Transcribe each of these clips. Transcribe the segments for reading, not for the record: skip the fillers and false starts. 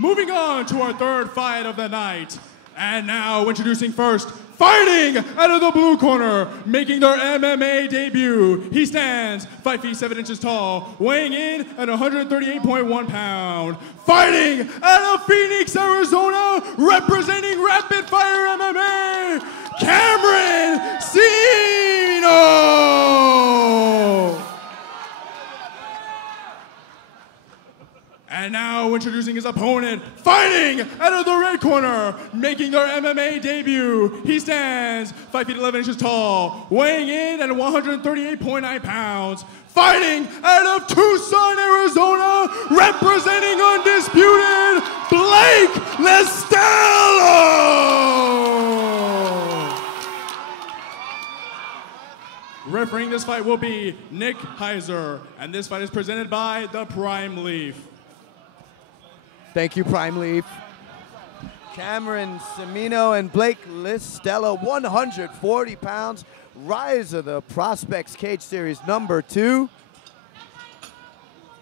moving on to our third fight of the night. And now introducing first, fighting out of the blue corner, making their MMA debut. He stands 5 feet 7 inches tall, weighing in at 138.1 pounds. Fighting out of Phoenix, Arizona, representing Rapid Fire MMA, Cameron Cimmino. And now introducing his opponent, fighting out of the red corner, making their MMA debut. He stands 5 feet 11 inches tall, weighing in at 138.9 pounds. Fighting out of Tucson, Arizona, representing Undisputed, Blake Listello. Refereeing this fight will be Nick Heiser, and this fight is presented by the Prime Leaf. Thank you, Prime Leaf. Cameron Cimmino and Blake Listello, 140 pounds. Rise of the Prospects Cage Series #2.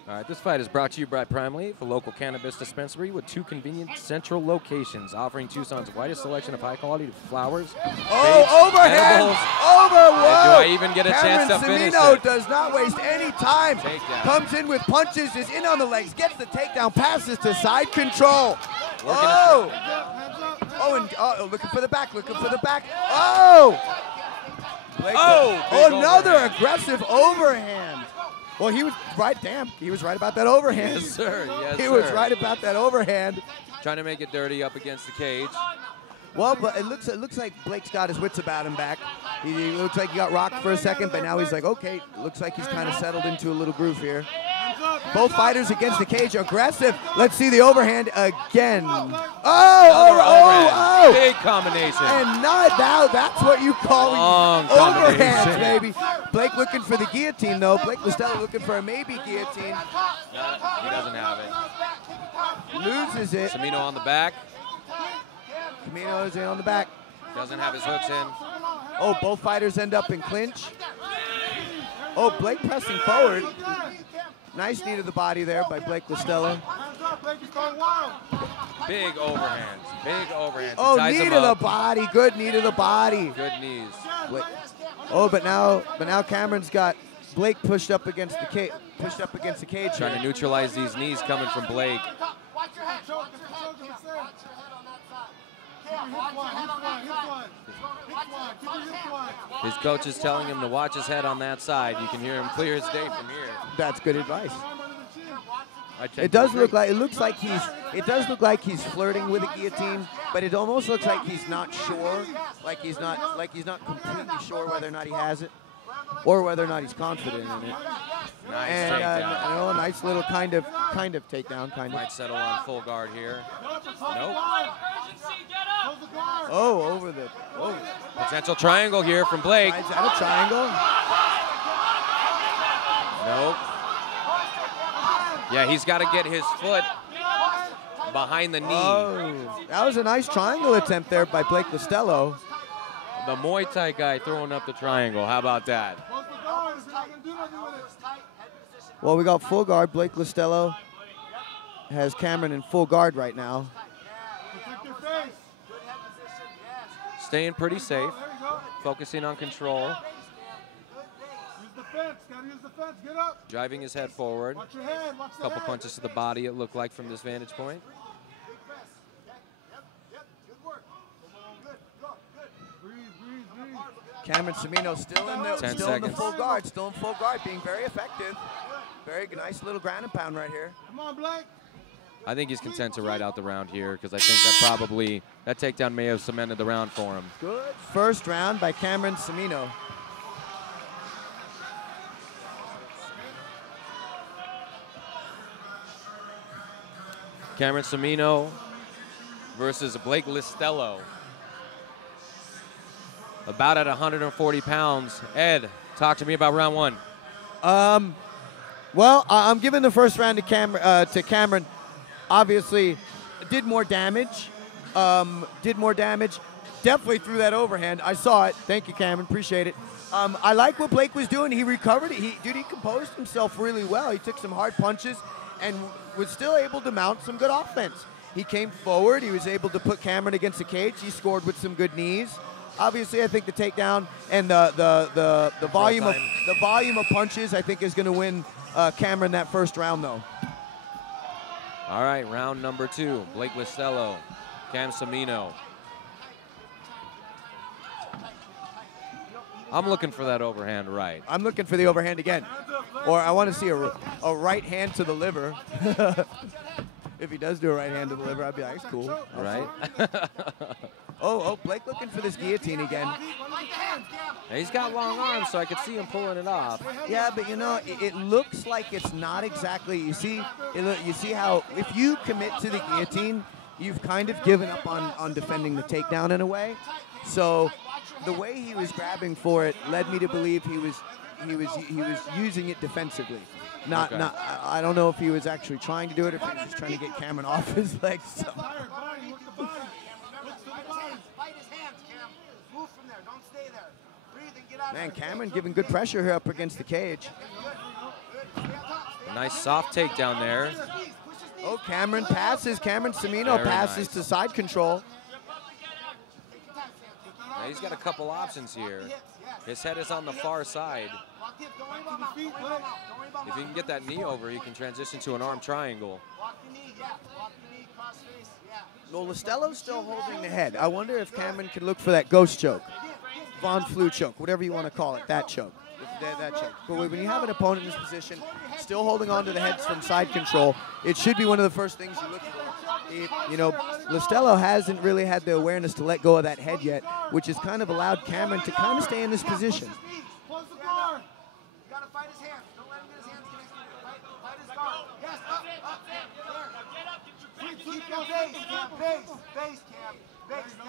All right, this fight is brought to you by Prime Leaf, a local cannabis dispensary with 2 convenient central locations, offering Tucson's widest selection of high-quality flowers. Overhand! Edibles. Whoa! Do I even get a chance to finish Cimmino it? does not waste any time. Takedown. Comes in with punches, is in on the legs, gets the takedown, passes to side control. Looking for the back, looking for the back. Another aggressive overhand. Well, he was right, he was right about that overhand. Yes, sir, He was right about that overhand. Trying to make it dirty up against the cage. Well, but it looks like Blake's got his wits about him back. He looks like he got rocked for a second, but now he's like, okay, looks like he's kind of settled into a little groove here. Both fighters against the cage, aggressive. Let's see the overhand again. Big combination. And not now, that's what you call overhands, baby. Blake looking for the guillotine, though. Blake Listello looking for a maybe guillotine. He doesn't have it. Loses it. Cimmino on the back. Cimmino is in on the back. Doesn't have his hooks in. Oh, both fighters end up in clinch. Oh, Blake pressing forward. Nice knee to the body there by Blake Listello. Big overhands. Big overhands. Oh, knee to the body. Good knee to the body. Good knees. But now Cameron's got Blake pushed up against the cage. Trying to neutralize these knees coming from Blake. His coach is telling him to watch his head on that side. You can hear him clear as day from here. That's good advice. It does look like he's flirting with a guillotine, but it almost looks like he's not sure, like he's not completely sure whether or not he has it, or whether or not he's confident in it. Nice takedown. Nice little kind of takedown, Might settle on full guard here. Nope. Over the Potential triangle here from Blake. Is that a triangle? Nope. Yeah, he's got to get his foot behind the knee. Oh, that was a nice triangle attempt there by Blake Listello. The Muay Thai guy throwing up the triangle. How about that? Well, we got full guard. Blake Listello has Cameron in full guard right now. Staying pretty safe, focusing on control. Driving his head forward. A couple punches to the body, it looked like, from this vantage point. Cameron Cimmino still in the full guard, being very effective. Very nice little ground and pound right here. Come on, Blake. I think he's content to ride out the round here because I think that takedown may have cemented the round for him. Good first round by Cameron Cimmino. Cameron Cimmino versus Blake Listello. About at 140 pounds. Ed, talk to me about round one. Well, I'm giving the first round to Cameron. Obviously, did more damage. Definitely threw that overhand. I saw it. Thank you, Cameron. Appreciate it. I like what Blake was doing. He recovered it. He composed himself really well. He took some hard punches and was still able to mount some good offense. He came forward. He was able to put Cameron against the cage. He scored with some good knees. Obviously, I think the takedown and the volume of punches, I think, is going to win Cameron that first round, though. All right, round number 2. Blake Listello, Cam Cimmino. I'm looking for that overhand right. I'm looking for the overhand again. Or I want to see a right hand to the liver. If he does do a right hand to the liver, I'd be like, that's cool. Right? Oh, Blake looking for this guillotine again. He's got long arms, so I could see him pulling it off. Yeah, but you know, it looks like it's not exactly. You see how if you commit to the guillotine, you've kind of given up on defending the takedown in a way. So the way he was grabbing for it led me to believe he was using it defensively. I don't know if he was actually trying to do it, or if he was just trying to get Cameron off his legs. So. Man, Cameron giving good pressure here up against the cage. Nice soft takedown there. Oh, Cameron passes. Cameron Cimmino passes to side control. Now he's got a couple options here. His head is on the far side. If he can get that knee over, he can transition to an arm triangle. Well, Listello's still holding the head. I wonder if Cameron can look for that ghost choke, Von Flue choke, whatever you want to call it, that choke. That choke. But when you have an opponent in this position, still holding on to the heads from side control, it should be one of the first things you look for. You know, Listello hasn't really had the awareness to let go of that head yet, which has kind of allowed Cameron to kind of stay in this position.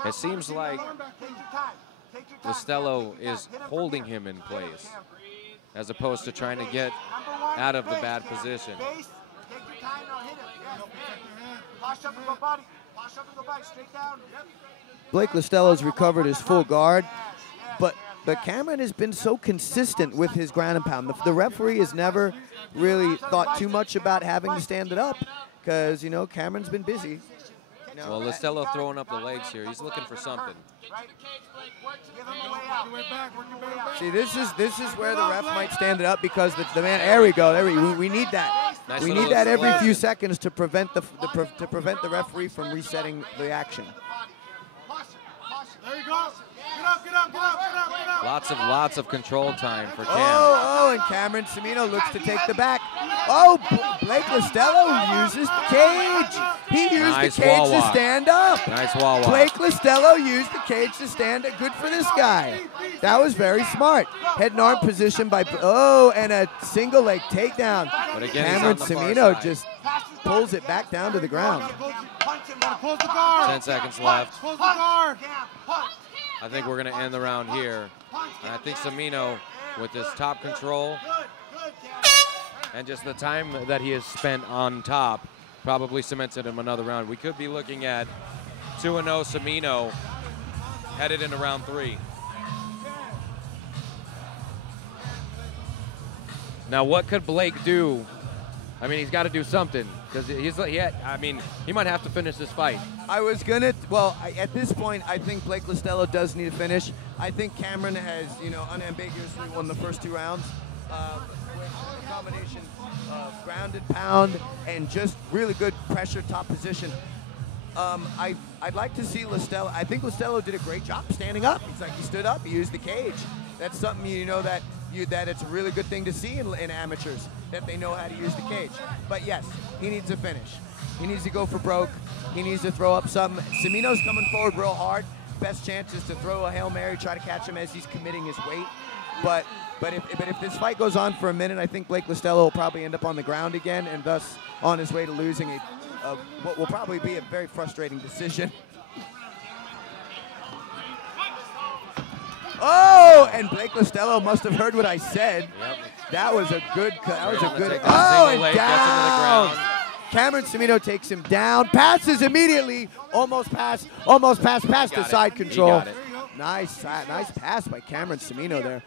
It seems like Listello is holding him in place as opposed to trying to get out of the bad position. Blake Listello's recovered his full guard, but Cameron has been so consistent with his ground and pound. The referee has never really thought too much about having to stand it up because, you know, Cameron's been busy. Well, Listello throwing up the legs here. He's looking for something. See, this is where the ref might stand it up because the man. There we go. We need that. Nice we need that every few seconds to prevent the referee from resetting the action. There you go. Get up. Lots of control time for Cam. Oh, and Cameron Cimmino looks to take the back. Oh, Blake Listello uses the cage. He used the cage to stand up. Nice wall walk. Blake Listello used the cage to stand up. Good for this guy. That was very smart. Head and arm position by, and a single leg takedown. But again, Cameron Cimmino just pulls it back down to the ground. 10 seconds left. I think we're going to end the round here. And I think Cimmino, with his top control and just the time that he has spent on top, probably cemented him another round. We could be looking at 2-0 Cimmino headed into round 3. Now, what could Blake do? I mean, he's got to do something because he might have to finish this fight. At this point, I think Blake Listello does need to finish. I think Cameron has, unambiguously won the first 2 rounds with a combination of grounded pound and just really good pressure top position. I'd like to see Listello. I think Listello did a great job standing up. He stood up, he used the cage. That's something that it's a really good thing to see in amateurs, that they know how to use the cage. But yes, he needs to finish. He needs to go for broke. He needs to throw up something. Cimmino's coming forward real hard. Best chance is to throw a Hail Mary, try to catch him as he's committing his weight. But if this fight goes on for a minute, I think Blake Listello will probably end up on the ground again and thus on his way to losing what will probably be a very frustrating decision. Oh, and Blake Listello must have heard what I said. Yep. That was a good. And down. Cameron Cimmino takes him down, passes immediately, almost pass to side control. Nice pass by Cameron Cimmino there.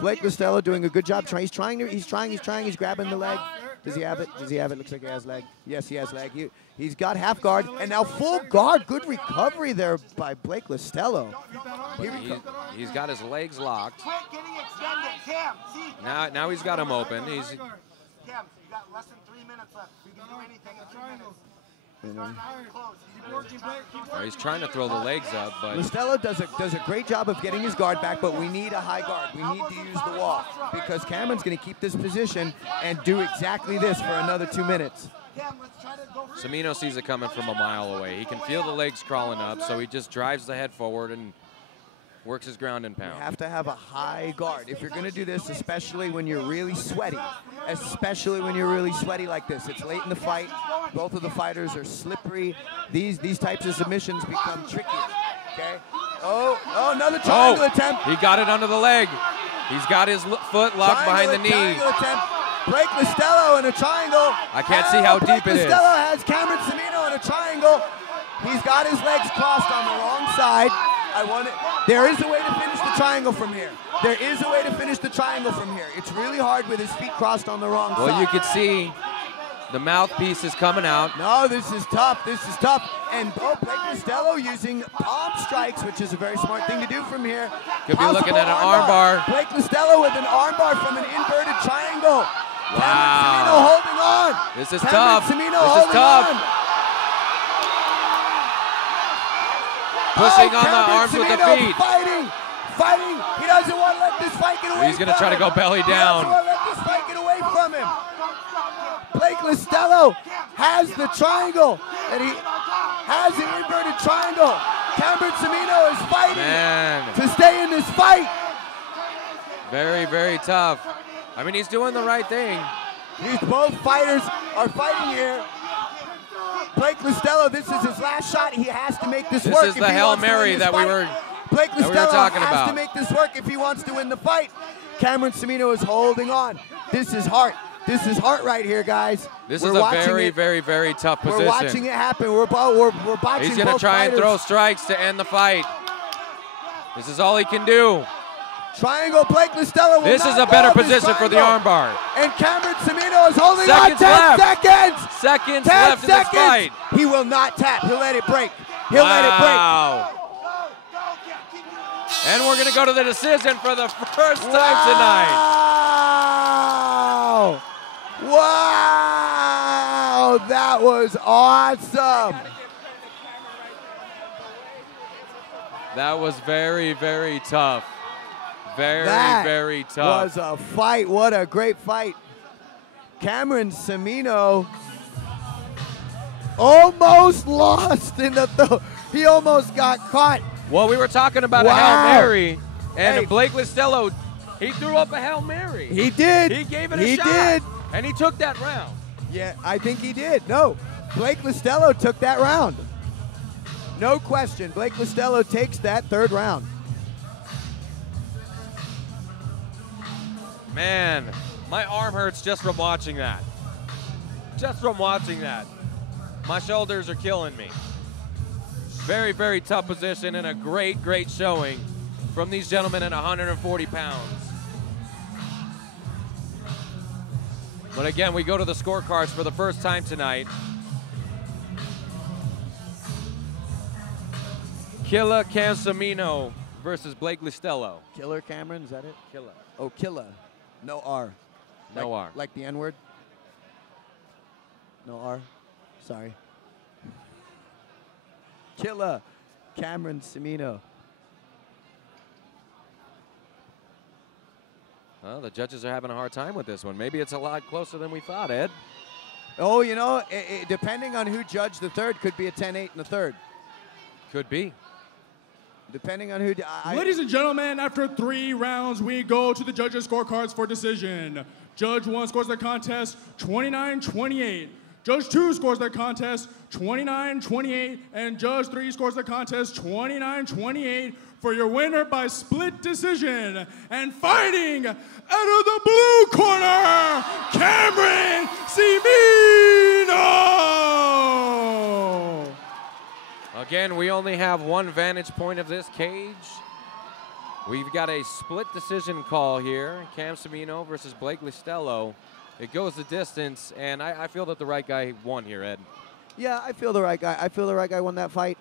Blake Listello doing a good job. He's grabbing the leg. Does he have it? Does he have it? Looks like he has leg. Yes, he has leg. He's got half guard, and now full guard. Good recovery there by Blake Listello. He's got his legs locked. Now he's got him open. He's. Cam, you got less than 3 minutes left. You can do anything in 3 minutes. He's trying to throw the legs up, but Listello does a great job of getting his guard back, but we need a high guard. We need to use the wall because Cameron's going to keep this position and do exactly this for another 2 minutes. Cimmino sees it coming from a mile away. He can feel the legs crawling up, so he just drives the head forward and works his ground and pound. You have to have a high guard if you're going to do this, especially when you're really sweaty. Especially when you're really sweaty like this. It's late in the fight. Both of the fighters are slippery. These types of submissions become trickier. Okay. Oh, another triangle attempt. He got it under the leg. He's got his foot locked behind the knee. Triangle attempt. Blake Listello in a triangle. I can't see how deep it is. Listello has Cameron Cimmino in a triangle. He's got his legs crossed on the wrong side. There is a way to finish the triangle from here. There is a way to finish the triangle from here. It's really hard with his feet crossed on the wrong side. Well, you can see the mouthpiece is coming out. No, this is tough. This is tough. And Blake Listello using palm strikes, which is a very smart thing to do from here. Could be looking at an arm bar. Blake Listello with an arm bar from an inverted triangle. Wow. Cimmino holding on. This is tough. Cimmino this is tough. On. Pushing on the arms with the feet. Fighting. He doesn't want to let this fight get away. He's going to try to go belly down. He doesn't want to let this fight get away from him. Blake Listello has the triangle, and he has the inverted triangle. Cameron Cimmino is fighting to stay in this fight. Very, very tough. I mean, he's doing the right thing. Both fighters are fighting here. Blake Listello, this is his last shot. He has to make this work. This is the Hail Mary that we were Blake Listello talking has about. to make this work if he wants to win the fight. Cameron Cimmino is holding on. This is heart. This is heart right here, guys. This is a very, very, very tough position. We're watching it happen. We're watching. He's going to try and throw strikes to end the fight. This is all he can do. Triangle, Blake Listello will This is a better position for the armbar. And Cameron Cimmino is holding seconds on. 10 left. seconds. Seconds 10 left seconds. in this fight. He will not tap. He'll let it break. He'll let it break. And we're going to go to the decision for the first time tonight. Wow. That was awesome. That was very, very tough. Very, very tough. That was a fight. What a great fight. Cameron Cimmino almost lost in the throw. He almost got caught. Well, we were talking about a Hail Mary, and Blake Listello, he threw up a Hail Mary. He did. He gave it a shot. He did. And he took that round. Yeah, I think he did. No, Blake Listello took that round. No question. Blake Listello takes that third round. Man, my arm hurts just from watching that. Just from watching that. My shoulders are killing me. Very, very tough position and a great, great showing from these gentlemen at 140 pounds. But again, we go to the scorecards for the first time tonight. Killa Cam Cimmino versus Blake Listello. Killer Cameron, is that it? Killa. Oh, Killa. No R. No R. Like the N-word? No R? Sorry. Killa Cameron Cimmino. Well, the judges are having a hard time with this one. Maybe it's a lot closer than we thought, Ed. Oh, you know, depending on who judged the third, could be a 10-8 in the third. Could be. Depending on who... Ladies and gentlemen, after 3 rounds, we go to the judges' scorecards for decision. Judge 1 scores the contest 29-28. Judge 2 scores the contest 29-28. And Judge 3 scores the contest 29-28 for your winner by split decision. And fighting out of the blue corner, Cameron Cimmino! Again, we only have one vantage point of this cage. We've got a split decision call here. Cam Cimmino versus Blake Listello It goes the distance, and I feel that the right guy won here, Ed. Yeah, I feel the right guy. I feel the right guy won that fight.